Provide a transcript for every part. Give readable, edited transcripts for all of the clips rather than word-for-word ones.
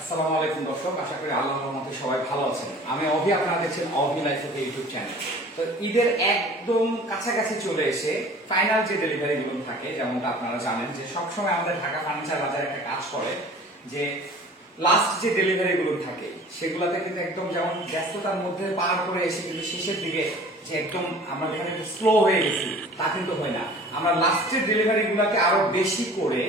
আসসালামু আলাইকুম দর্শক, আশা করি আল্লাহর রহমতে সবাই ভালো আছেন। আমি অভি, আপনারা দেখছেন অভি লাইফ ওকে ইউটিউব চ্যানেল। তো ঈদের একদম কাছাকাছি চলে এসে ফাইনাল যে ডেলিভারি গুলো থাকে, যেমনটা আপনারা জানেন যে সবসময় আমাদের ঢাকা ফার্নিচার বাজারে একটা কাজ করে যে লাস্ট যে ডেলিভারি গুলো থাকে সেগুলোতে কিন্তু একদম যেমন ব্যস্ততার মধ্যে পার করে এসে কিন্তু শেষের দিকে যে একদম আমরা যেখানে স্লো হয়ে গেছি তা কিন্তু হয় না। আমরা লাস্টের ডেলিভারি গুলাকে আরো বেশি করে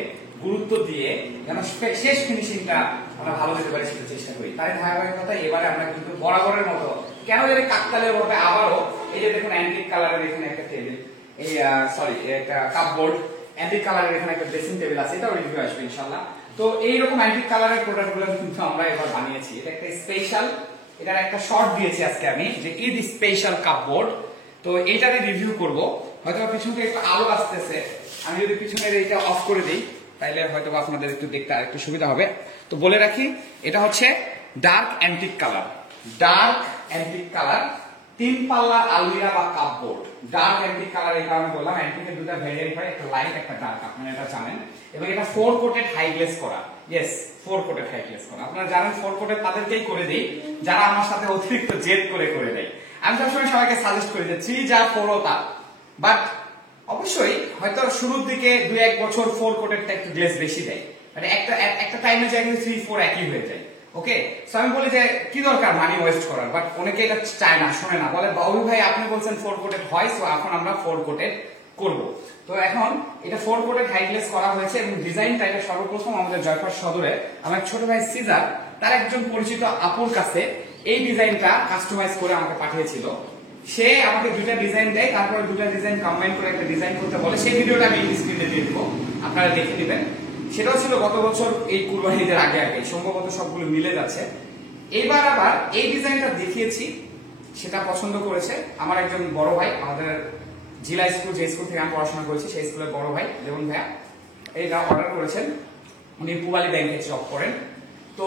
গুরুত্ব দিয়ে যেন শেষ ফিনিশিংটা আমরা ভালো দিতে পারি সেটা চেষ্টা করি। তাই ধারাবাহিকতা এবারে আমরা কিন্তু বরাবরের মতো কেন এর কাকতালের ভাবে আবারও এই যে দেখুন অ্যান্টিক কালারের এখানে একটা টেবিল, এই সরি একটা কাপবোর্ড, অ্যান্টিক কালারের এখানে একটা ড্রেসিং টেবিল আছে, এটাও রিভিউ আসবে ইনশাআল্লাহ। তো এইরকম অ্যান্টিক কালারের প্রোডাক্টগুলো কিন্তু আমরা এবার বানিয়েছি। এটা একটা স্পেশাল, এটার একটা শর্ট দিয়েছি আজকে আমি যে ঈদ স্পেশাল কাপবোর্ড। তো এইটারে রিভিউ করব। হয়তো পিছন থেকে একটু আলো আসতেছে, আমি যদি পিছনের এইটা অফ করে দিই তাইলে হয়তো আপনাদের একটু দেখতে আর একটু সুবিধা হবে। তো বলে রাখি, এটা হচ্ছে dark antique colour, dark antique colour 3 পাল্লার আলমিরা বা কাপবোর্ড। ডার্ক অ্যান্টিক কালার এই কারণে বললাম, অ্যান্টিকের দুটো ভেরিয়েন্ট হয়, একটা লাইট একটা ডার্ক, আপনারা এটা জানেন। এবং এটা 4 কোটেড হাই গ্লেজ করা, ইয়েস 4 কোটেড হাই গ্লেজ করা। আপনারা জানেন 4 কোটেড তাদেরকেই করে দেই যারা আমার সাথে অতিরিক্ত জেদ করে দেয়। আমি সবসময় সবাইকে সাজেস্ট করি যে 3 যা 4ও তা, বাট অবশ্যই হয়তো শুরুর দিকে 2-1 বছর 4 কোটেডটা একটু গ্লেজ বেশি দেয়, মানে একটা টাইমে যায় কিন্তু 3-4 একই হয়ে যায়। ওকে, সো আমি বলি যে কি দরকার মানি ওয়েস্ট করার, বাট অনেকে এটা চায় না, শোনে না, বলে বাবু ভাই আপনি বলছেন 4 কোটেড হয়, সো এখন আমরা 4 কোটেড করব। তো এখন এটা 4 কোটেড হাই গ্লেজ করা হয়েছে এবং ডিজাইনটা এটা সর্বপ্রথম আমাদের জয়পুর সদরে আমার ছোট ভাই সিজার তার একজন পরিচিত আপুর কাছে এই ডিজাইনটা কাস্টমাইজ করে আমাকে পাঠিয়েছিল। সে আমাকে দুইটা ডিজাইন দেয়, তারপরে দুইটা ডিজাইন কম্বাইন করে একটা ডিজাইন করতে বলে। সেই ভিডিওটা আমি স্ক্রিনে দিয়ে দেবো, আপনারা দেখে নেবেন। সেটাও ছিল গত বছর এই কুরবানি ঈদের আগে সম্ভবত সবগুলো মিলে যাচ্ছে। এবার আবার এই ডিজাইনটা দেখিয়েছি, সেটা পছন্দ করেছে আমার একজন বড় ভাই, আমাদের জিলা স্কুল, যে স্কুল থেকে আমি পড়াশোনা করেছি সেই স্কুলের বড় ভাই দেবন ভাইয়া, এইটা অর্ডার করেছেন। উনি পুবালি ব্যাংকে জব করেন। তো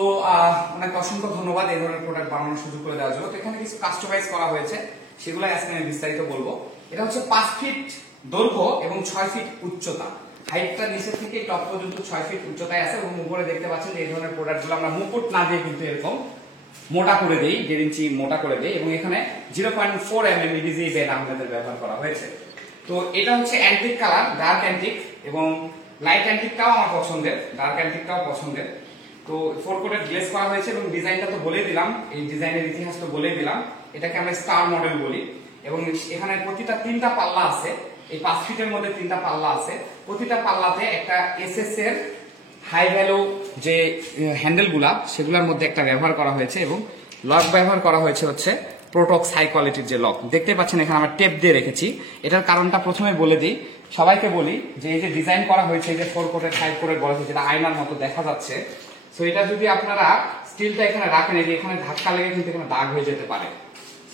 ওনাকে অসংখ্য ধন্যবাদ এই ধরনের প্রোডাক্ট বানানোর সুযোগ করে দেওয়ার জন্য। তো এখানে কিছু কাস্টমাইজ করা হয়েছে, সেগুলো আজকে আমি বিস্তারিত বলবো। এটা হচ্ছে 5 ফিট দৈর্ঘ্য এবং 6 ফিট উচ্চতা। হাইটটা নিচের থেকে টপ পর্যন্ত 6 ফিট উচ্চতায় আছে এবং উপরে দেখতে পাচ্ছেন যে এই ধরনের প্রোডাক্টগুলো আমরা মুকুট না দিয়ে কিন্তু এরকম মোটা করে দেই, 1.5 ইঞ্চি মোটা করে দেই। এবং এখানে 0.4 mm ইডিজি বেড আমাদের ব্যবহার করা হয়েছে। তো এটা হচ্ছে অ্যান্টিক কালার, ডার্ক অ্যান্টিক, এবং লাইট অ্যান্টিকটাও আমার পছন্দের, ডার্ক অ্যান্টিকটাও পছন্দের। তো 4 কোটেড গ্লেজ করা হয়েছে এবং ডিজাইনটা তো বলেই দিলাম, এই ডিজাইনের ইতিহাস তো বলেই দিলাম। এটাকে আমরা স্টার মডেল বলি এবং এখানে প্রতিটা 3টা পাল্লা আছে। এই 5 ফিটের মধ্যে 3টা পাল্লা আছে, প্রতিটা পাল্লাতে একটা এসএস এর হাই ভ্যালু যে হ্যান্ডেলগুলা সেগুলোর মধ্যে একটা ব্যবহার করা হয়েছে এবং লক ব্যবহার করা হয়েছে হচ্ছে প্রোটক্স হাই কোয়ালিটির যে লক দেখতে পাচ্ছেন এখানে আমরা টেপ দিয়ে রেখেছি। এটার কারণটা প্রথমে বলে দিই, সবাইকে বলি যে এই যে ডিজাইন করা হয়েছে, এই যে 4 কোটেড 5 কোটেড বলা হয়েছে, যেটা আয়নার মতো দেখা যাচ্ছে। সো এটা যদি আপনারা স্টিলটা এখানে রাখেন, এই যে এখানে ধাক্কা লেগে কিন্তু এখানে দাগ হয়ে যেতে পারে।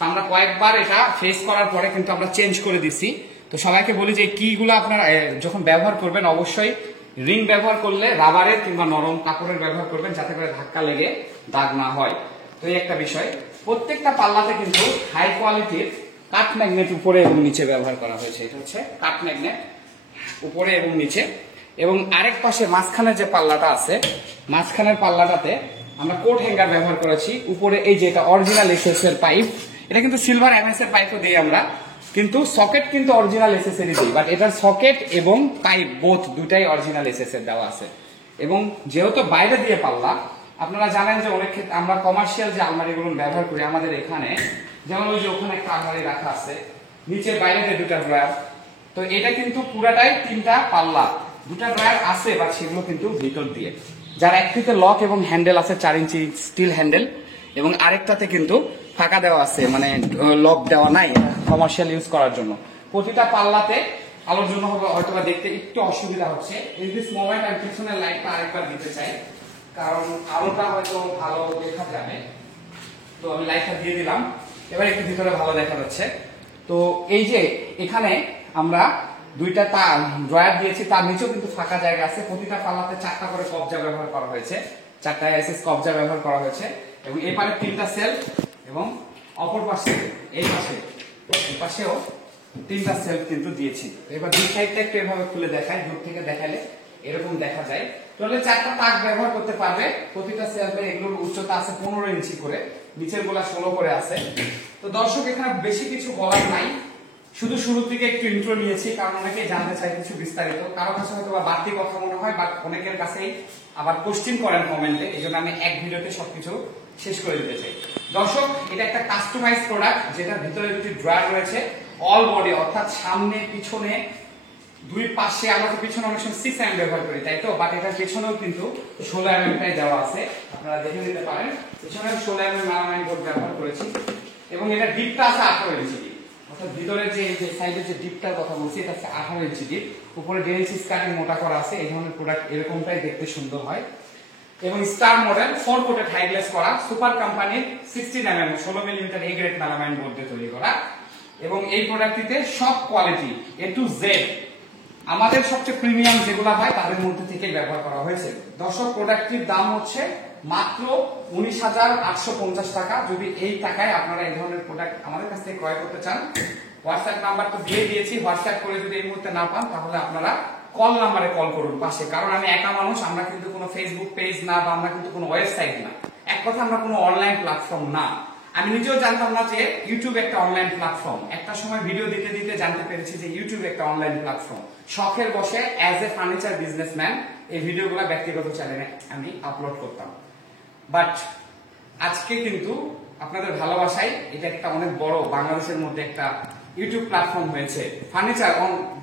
আমরা কয়েকবার এটা ফেস করার পরে কিন্তু আমরা চেঞ্জ করে দিচ্ছি। তো সবাইকে বলি যে কিগুলো আপনারা যখন ব্যবহার করবেন অবশ্যই রিং ব্যবহার করলে রাবারের কিংবা নরম কাপড়ের ব্যবহার করবেন, যাতে করে ধাক্কা লেগে দাগ না হয়। তো এই একটা বিষয়। প্রত্যেকটা পাল্লাতে কিন্তু হাই কোয়ালিটির কাট ম্যাগনেট উপরে এবং নিচে ব্যবহার করা হয়েছে। এটা হচ্ছে কাট ম্যাগনেট উপরে এবং নিচে। এবং আরেক পাশে মাঝখানে যে পাল্লাটা আছে, মাঝখানের পাল্লাটাতে আমরা কোট হ্যাঙ্গার ব্যবহার করেছি। উপরে এই যে এটা অরিজিনাল এসএস এর পাইপ, এটা কিন্তু সিলভার এমএস এর পাইপও দিই আমরা, কিন্তু সকেট কিন্তু অরিজিনাল এসএস এরই দিই, বাট এটার সকেট এবং পাইপ বোথ দুটাই অরিজিনাল এসএস এর দেওয়া আছে। এবং যেহেতু বাইরে দিয়ে পাল্লা, আপনারা জানেন যে অনেক ক্ষেত্রে আমরা কমার্শিয়াল যে আলমারিগুলো ব্যবহার করি আমাদের এখানে, যেমন ওই যে ওখানে একটা আলমারি রাখা আছে, নিচে বাইরে দুটা ড্রয়ার। তো এটা কিন্তু পুরাটাই 3টা পাল্লা, 2টা ড্রয়ার আছে, বাট সেগুলো কিন্তু ভিতর দিয়ে, যার একটিতে লক এবং হ্যান্ডেল আছে 4 ইঞ্চি স্টিল হ্যান্ডেল, এবং আরেকটাতে কিন্তু ফাঁকা দেওয়া আছে, মানে লক দেওয়া নাই, কমার্শিয়াল ইউজ করার জন্য। প্রতিটা পাল্লাতে আলোর জন্য হয়তো দেখতে একটু অসুবিধা হচ্ছে। ইন দিস মোমেন্ট আমি পিছনের লাইটটা আরেকবার দিতে চাই, কারণ আলোটা হয়তো ভালো দেখা যাবে। তো আমি লাইটটা দিয়ে দিলাম, এবার একটু ভিতরে ভালো দেখা যাচ্ছে। তো এই যে এখানে আমরা 2টা ড্রয়ার দিয়েছি, তার নিচেও কিন্তু ফাঁকা জায়গা আছে। প্রতিটা পাল্লাতে 4টা করে কবজা ব্যবহার করা হয়েছে, 4টা এসএস কবজা ব্যবহার করা হয়েছে। এবং এই পারে 3টা সেলফ এবং অপর পাশে এই পাশেও 3টা সেলফ কিন্তু দিয়েছি। এবার দুই সাইডটা একটু এভাবে খুলে দেখাই, দূর থেকে দেখালে এরকম দেখা যায়। তাহলে 4টা তাক ব্যবহার করতে পারবে। প্রতিটা সেলফে এগুলোর উচ্চতা আছে 15 ইঞ্চি করে, নিচের গুলা 16 করে আছে। তো দর্শক এখানে বেশি কিছু বলার নাই, শুধু শুরু থেকে একটু ইন্ট্রো নিয়েছি, কারণ অনেকেই জানতে চায় কিছু বিস্তারিত। কারো কাছে হয়তো বা বাড়তি কথা মনে হয়, বাট অনেকের কাছেই আবার কোশ্চেন করেন কমেন্টে, এই জন্য আমি এক ভিডিওতে সবকিছু শেষ করে দিতে চাই। দর্শক এটা একটা কাস্টমাইজ প্রোডাক্ট, যেটার ভিতরে দুটি ড্রয়ার রয়েছে, অল বডি অর্থাৎ সামনে পিছনে দুই পাশে। আমরা তো পিছনে অনেক সময় 6 mm ব্যবহার করি, তাই তো, বাট এটার পিছনেও কিন্তু 16 mm টাই দেওয়া আছে, আপনারা দেখে নিতে পারেন। পিছনে 16 mm মেলামাইন বোর্ড ব্যবহার করেছি, এবং এটা ডিপটা আছে 18 ইঞ্চি ডিপ, অর্থাৎ ভিতরে যে সাইডের যে ডিপটার কথা বলছি এটা হচ্ছে 18 ইঞ্চি ডিপ। উপরে 1.5 ইঞ্চি স্কার্টিং মোটা করা আছে। এই ধরনের প্রোডাক্ট এরকমটাই দেখতে সুন্দর হয়। এবং star model 4 coated high glaze করা, সুপার কোম্পানির 16 mm 16 mm A grade melamine board দিয়ে তৈরি করা। এবং এই প্রোডাক্টটিতে সব কোয়ালিটি A to Z আমাদের সবচেয়ে প্রিমিয়াম যেগুলো হয় তাদের মধ্যে থেকে ব্যবহার করা হয়েছে। দর্শক প্রোডাক্টটির দাম হচ্ছে মাত্র 19,850 টাকা। যদি এই টাকায় আপনারা এই ধরনের প্রোডাক্ট আমাদের কাছ থেকে ক্রয় করতে চান, হোয়াটসঅ্যাপ নাম্বার তো দিয়ে দিয়েছি, হোয়াটসঅ্যাপ করে যদি এই মুহূর্তে না পান তাহলে আপনারা কল নাম্বারে কল করুন পাশে। কারণ আমি একা মানুষ, আমরা কিন্তু কোনো ফেসবুক পেজ না, বা আমরা কিন্তু কোনো ওয়েবসাইট না, এক কথা আমরা কোনো অনলাইন প্ল্যাটফর্ম না। আমি নিজেও জানতাম না যে ইউটিউব একটা অনলাইন প্ল্যাটফর্ম। একটা সময় ভিডিও দিতে দিতে জানতে পেরেছি যে ইউটিউব একটা অনলাইন প্ল্যাটফর্ম। শখের বসে অ্যাজ এ ফার্নিচার বিজনেসম্যান এই ভিডিওগুলো ব্যক্তিগত চ্যানেলে আমি আপলোড করতাম, বাট আজকে কিন্তু আপনাদের ভালোবাসায় এটা একটা অনেক বড় বাংলাদেশের মধ্যে একটা ইউটিউব প্ল্যাটফর্ম হয়েছে ফার্নিচার,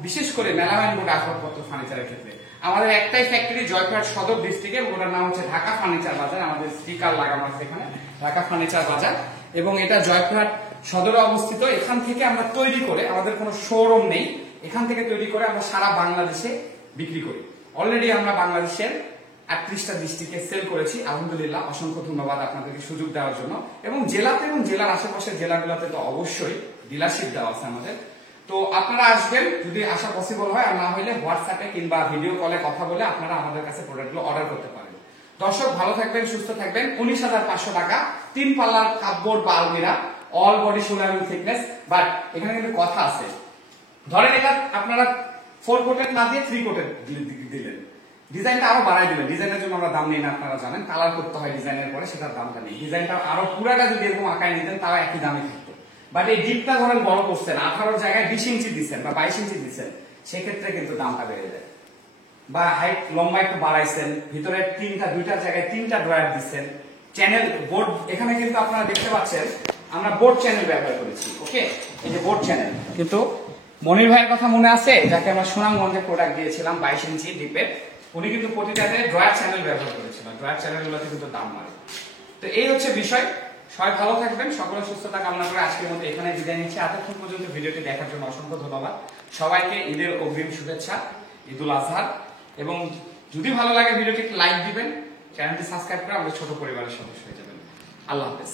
বিশেষ করে মেলামাইন বোর্ড আসবাবপত্র ফার্নিচারের ক্ষেত্রে। আমাদের একটাই ফ্যাক্টরি জয়পুরহাট সদর ডিস্ট্রিক্টে, ওটার নাম হচ্ছে ঢাকা ফার্নিচার বাজার। আমাদের স্টিকার লাগানো আছে এখানে, ঢাকা ফার্নিচার বাজার, এবং এটা জয়পুরহাট সদরে অবস্থিত। এখান থেকে আমরা তৈরি করে, আমাদের কোনো শোরুম নেই, এখান থেকে তৈরি করে আমরা সারা বাংলাদেশে বিক্রি করি। অলরেডি আমরা বাংলাদেশের 38টা ডিস্ট্রিক্টে সেল করেছি, আলহামদুলিল্লাহ। অসংখ্য ধন্যবাদ আপনাদেরকে সুযোগ দেওয়ার জন্য। এবং জেলাতে এবং জেলার আশেপাশের জেলাগুলোতে তো অবশ্যই ডিলারশিপ দেওয়া আছে আমাদের। তো আপনারা আসবেন যদি আসা পসিবল হয়, আর না হলে হোয়াটসঅ্যাপে কিংবা ভিডিও কলে কথা বলে আপনারা আমাদের কাছে প্রোডাক্টগুলো অর্ডার করতে পারেন। দর্শক ভালো থাকবেন, সুস্থ থাকবেন। 19,500 টাকা 3 পাল্লার কাপবোর্ড বা আলমিরা, all body 16 mm thickness. But এখানে কিন্তু কথা আছে, ধরেন এটা আপনারা 4 কোটেড না দিয়ে 3 কোটেড দিলেন, ডিজাইনটা আরো বাড়াই দিবেন। ডিজাইনের জন্য আমরা দাম নেই না, আপনারা জানেন, কালার করতে হয় ডিজাইনের পরে, সেটার দামটা নেই। ডিজাইনটা আরো পুরাটা যদি এরকম আঁকায় নিতেন তাও একই দামে থাকতো। বাট এই ডিপটা ধরেন বড় করছেন, 18 জায়গায় 20 ইঞ্চি দিচ্ছেন বা 22 ইঞ্চি দিচ্ছেন, সেক্ষেত্রে কিন্তু দামটা বেড়ে যায়। বা হাইট লম্বা একটু বাড়াইছেন, ভিতরে দুইটা জায়গায় 3টা ড্রয়ার দিচ্ছেন, চ্যানেল বোর্ড এখানে কিন্তু আপনারা দেখতে পাচ্ছেন আমরা বোর্ড চ্যানেল ব্যবহার করেছি। ওকে, এই যে বোর্ড চ্যানেল, কিন্তু মনির ভাইয়ের কথা মনে আছে, যাকে আমরা সুনামগঞ্জে প্রোডাক্ট দিয়েছিলাম 22 ইঞ্চি ডিপের, উনি কিন্তু প্রতিটাতে ড্রয়ার চ্যানেল ব্যবহার করেছিলেন। ড্রয়ার চ্যানেলগুলোতে কিন্তু দাম বাড়ে। তো এই হচ্ছে বিষয়। সবাই ভালো থাকবেন, সকলের সুস্থতা কামনা করে আজকের মতো এখানে বিদায় নিচ্ছি। এতক্ষণ পর্যন্ত ভিডিওটি দেখার জন্য অসংখ্য ধন্যবাদ সবাইকে। ঈদের অগ্রিম শুভেচ্ছা, ঈদুল আজহার। এবং যদি ভালো লাগে ভিডিওটি লাইক দিবেন, চ্যানেলটি সাবস্ক্রাইব করে আমাদের ছোট পরিবারের সদস্য হয়ে যাবেন। আল্লাহ হাফেজ।